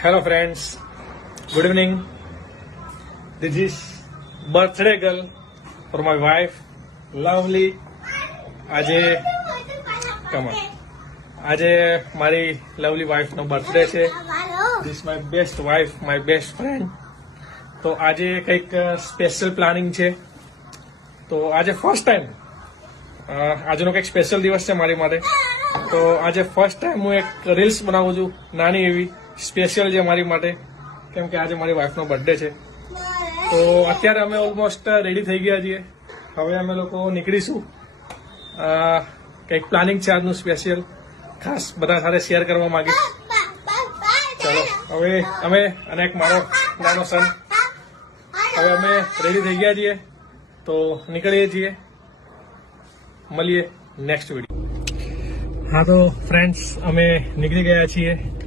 Hello friends, good evening. This is birthday girl for my wife, lovely. આજે મારી lovely વાઇફનો birthday છે. This my best wife, my best friend. તો આજે કંઈક special planning છે. તો આજે ફર્સ્ટ ટાઈમ આજનો કંઈક સ્પેશિયલ દિવસ છે મારી માટે. તો આજે ફર્સ્ટ ટાઈમ હું એક રીલ્સ બનાવું છું, નાની એવી સ્પેશિયલ છે મારી માટે, કેમ કે આજે મારી વાઇફનો બર્થડે છે. તો અત્યારે અમે ઓલમોસ્ટ રેડી થઈ ગયા છીએ. હવે અમે લોકો નીકળીશું. કંઈક પ્લાનિંગ છે આજનું સ્પેશિયલ, ખાસ બધા સાથે શેર કરવા માંગીશ. ચાલો હવે અમે અને એક મારો નાનો સન હવે અમે રેડી થઈ ગયા છીએ. તો નીકળીએ છીએ, મળીએ નેક્સ્ટ વિડીયો. હા તો ફ્રેન્ડ્સ, અમે નીકળી ગયા છીએ.